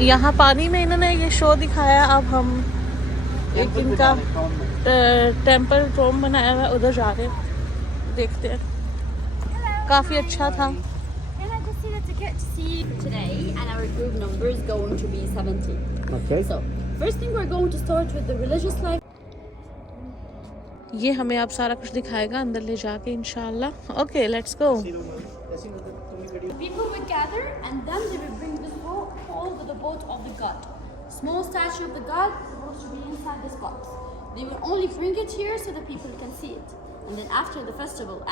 यहाँ पानी में इन्होंने ये शो दिखाया। अब हम एक इनका टेम्पल टॉम बनाया हुआ, उधर जा रहे हैं, देखते हैं। काफ़ी अच्छा था। Today, and our group number is going to be 70. Okay. So, first thing we're going to start with the religious life. ये हमें आप सारा कुछ दिखाएगा अंदर ले जाके इंशाल्लाह। Okay, let's go. People would gather and then they would bring this boat called the boat of the god. Small statue of the god supposed to be inside this box. They will only bring it here so that people can see it. And then after the festival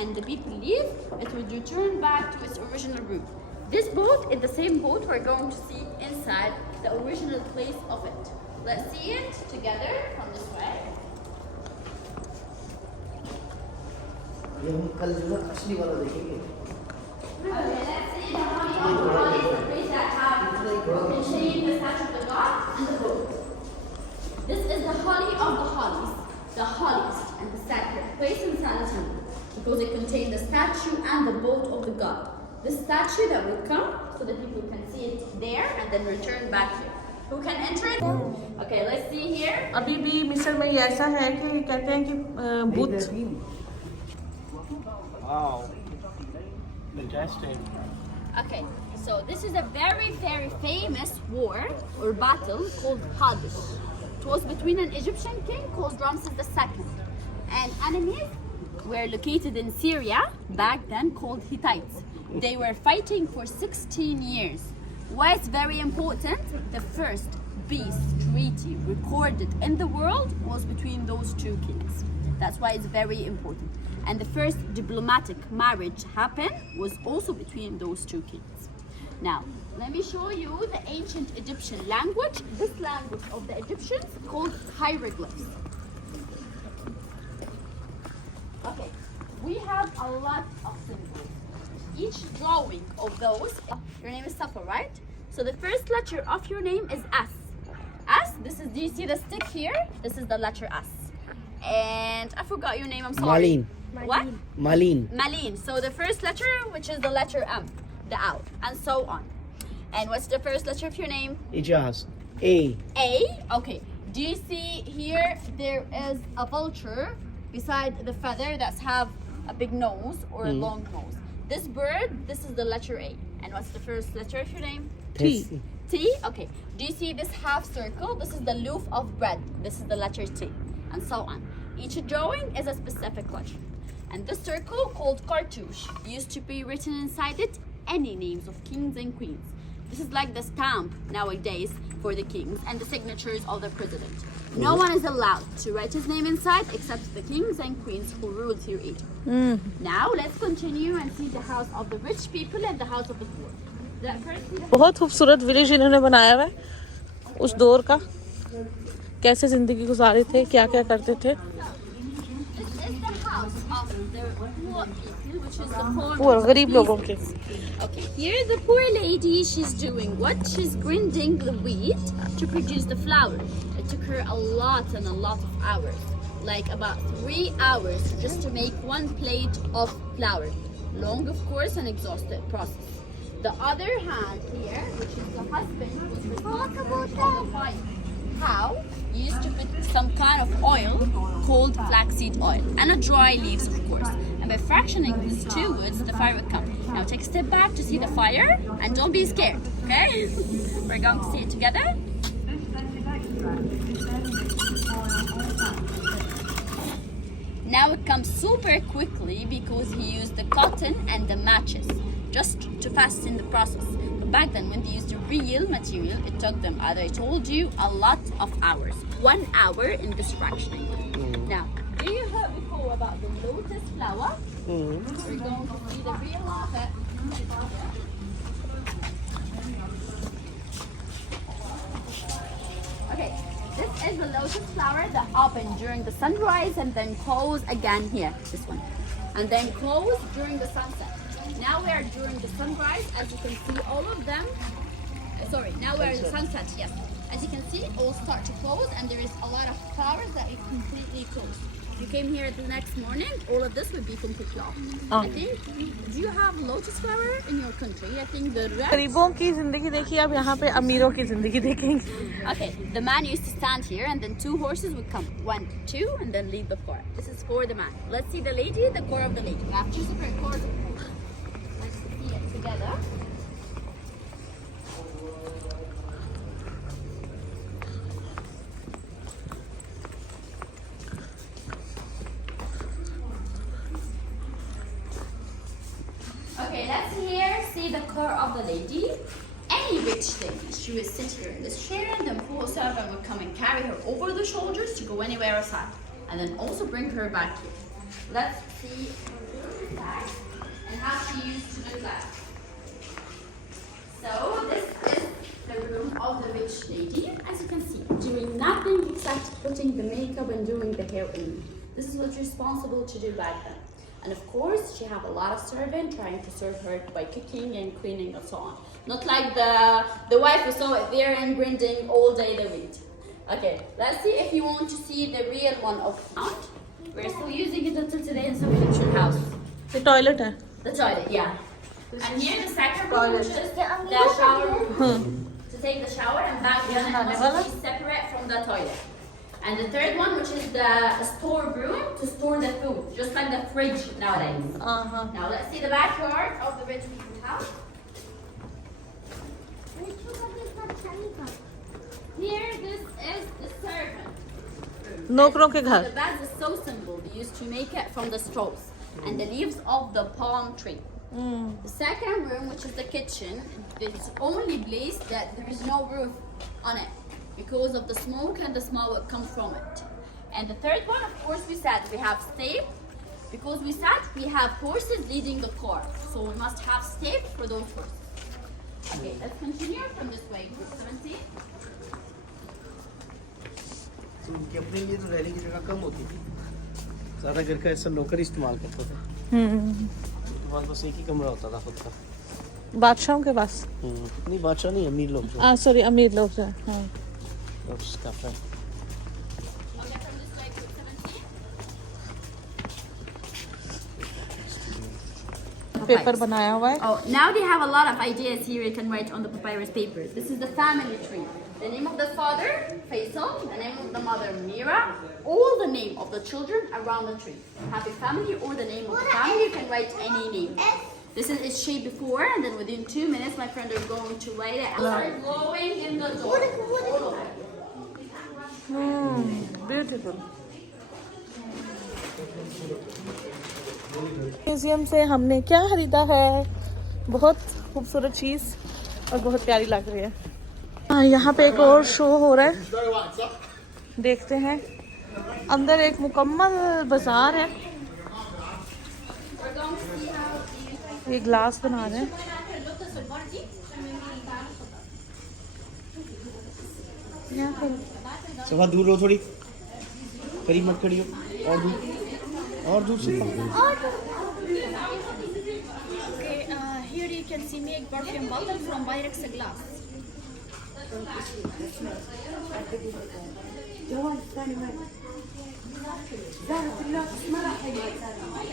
and the people leave, it would return back to its original route. This boat is the same boat we're going to see inside the original place of it. Let's see it together from this way. ये हम कल जो है असली वाला देखेंगे। Okay, let's see the place that have contained the statue of the god and the boat. This is the Holy of the Holies, the holiest and the sacred place inside the temple, because it contained the statue and the boat of the god. The statue that will come so that people can see it there and then return back here. Who can enter it? Okay, let's see here. अभी भी मिस्र में ऐसा है कि कहते हैं कि बुत। Wow. Fantastic. Okay, so this is a very, very famous war or battle called Hadith. It was between an Egyptian king called Ramses II and enemies were located in Syria back then called Hittites. They were fighting for 16 years. Why it's very important? The first peace treaty recorded in the world was between those two kings. That's why it's very important. And the first diplomatic marriage happened was also between those two kings. Now, let me show you the ancient Egyptian language. This language of the Egyptians called hieroglyphs. Okay, we have a lot of symbols. Each drawing of those, your name is Safa, right? So the first letter of your name is S. S, do you see the stick here? This is the letter S. And I forgot your name, I'm sorry. Malin. What? Malin. Malin. So the first letter, which is the letter M, the owl, and so on. And what's the first letter of your name? Ijaz. A. A. Okay. Do you see here there is a vulture beside the feather that's have a big nose or a long nose? This bird, this is the letter A. And what's the first letter of your name? T. T. Okay. Do you see this half circle? This is the loaf of bread. This is the letter T, and so on. Each drawing is a specific letter. And this circle called cartouche used to be written inside it any names of kings and queens. This is like the stamp nowadays for the kings and the signatures of the president. No one is allowed to write his name inside except the kings and queens who ruled here Egypt. Now let's continue and see the house of the rich people and the house of the poor. बहुत खूबसूरत village इन्होंने बनाया हुआ है उस दौर का, कैसे जिंदगी गुजारे थे, क्या क्या करते थे। poor गरीब लोगों के। Okay, here the poor lady, she's doing what? She's grinding the wheat to produce the flour. It took her a lot of hours, like about 3 hours just to make one plate of flour. Long, of course, and exhausting process. The other hand here, which is the husband, was responsible for the fire. How? You used to put some kind of oil called flaxseed oil and a dry leaves, of course. And by fractioning these two woods, the fire would come. Now take a step back to see the fire and don't be scared, okay? We're going to see it together. Now it comes super quickly because he used the cotton and the matches just to fasten the process. But back then, when they used the real material, it took them, as I told you, a lot of hours. 1 hour in this fractioning. Now, do you heard before about the lotus flower? We're going to see the real of it. Okay, this is the lotus flower that opens during the sunrise and then close again here, this one. And then close during the sunset. Now we are during the sunrise, as you can see all of them. Sorry, now we are in the sunset, yes. As you can see, it will start to close and there is a lot of flowers that is completely closed. you came here the next morning, all of this would be completely off. I think, do you have lotus flower in your country? I think the गरीबों की जिंदगी देखिए, अब यहाँ पे अमीरों की जिंदगी देखेंगे. Okay, the man used to stand here and then 2 horses would come. 1, 2, and then lead the car. This is for the man. Let's see the lady, the car of the lady. We have 2 separate cars. Let's see it together. Okay, let's see the car of the lady. Any rich lady, she would sit here in this chair and then full servant would come and carry her over the shoulders to go anywhere outside. And then also bring her back here. Let's see her back and how she used to look like. So this is the room of the rich lady. As you can see, doing nothing except putting the makeup and doing the hair in. This is what's responsible to do back then. And of course, she have a lot of servants trying to serve her by cooking and cleaning and so on. Not like the wife who saw it there and grinding all day the wheat. Okay, let's see if you want to see the real one of town. We're still using it until today in some Egyptian house. The toilet है. The toilet, yeah. And here the second room, which is the shower room. To take the shower and back then it must be separate from the toilet. And the third one, which is the store room to store the food, just like the fridge nowadays. Now let's see the backyard of the rich people's house. Here, this is the servant room. नौकरों के घर. The bed is so simple. They used to make it from the straws and the leaves of the palm tree. The second room, which is the kitchen, it's only placed that there is no roof on it because of the smoke and the smell that comes from it. And the third one, of course, we said we have stable. Because we said we have horses leading the car, so we must have stable for those horses. Okay, let's continue from this way. Group 17. तो उनकी अपने लिए तो रहने की जगह कम होती थी. ज़्यादा घर का ऐसा नौकर इस्तेमाल करते थे. तुम्हारे पास एक ही कमरा होता था खुद का. बादशाहों के पास. नहीं बादशाह नहीं, अमीर लोग जो. सॉरी, अमीर लोग जो. हाँ. उसका है. Okay, from this way, group 17. Paper बनाया हुआ है. Oh, now they have a lot of ideas here you can write on the papyrus papers. This is the family tree. The name of the father, Faisal. The name of the mother, Mira. All the name of the children around the tree. Happy family or the name of the family. You can write any name. This is its shape before, and then within 2 minutes, my friend is going to write it. Start glowing in the door. Beautiful. Museum से हमने क्या खरीदा है? बहुत खूबसूरत चीज़ और बहुत प्यारी लग रही है. यहाँ पे एक और शो हो रहा है, देखते हैं. अंदर एक मुकम्मल बाजार है. ये ग्लास बना रहे हैं. यहाँ पे सफा दूर रहो थोड़ी. करीब मत खड़ी हो. और दूर से. Okay, here you can see me a perfume bottle from Pyrex glass.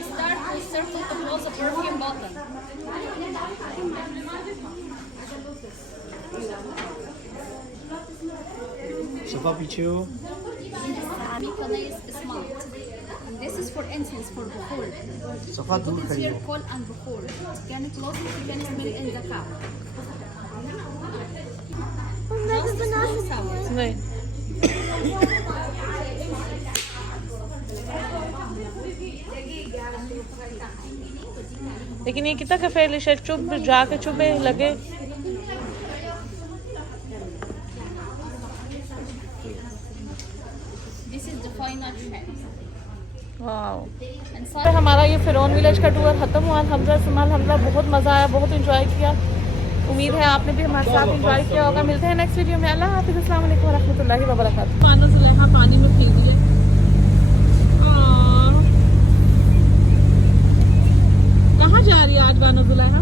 Start to circle to close a perfume bottle. सफा पीछे हो. This is for incense, for bukhur. सफा दूर It's खड़ी here हो. coal and bukhur. Can you close it? You can smell in the cup. नहीं. लेकिन ये कितना कफेलिश है. चुप जाके चुपे लगे. This is the final shape. Wow. हमारा ये फिरौन विलेज का टूर खत्म हुआ. हमजा बहुत मज़ा आया, बहुत इंजॉय किया. उम्मीद है आपने भी हमारे साथ इंजॉय किया होगा. मिलते हैं नेक्स्ट वीडियो में. अल्लाह हाफिज़. अस्सलाम वालेकुम व रहमतुल्लाहि व बरकातुहू. पाना जुलेहा पानी में फेंक दिए. कहाँ जा रही है आज बानो जुलेहा?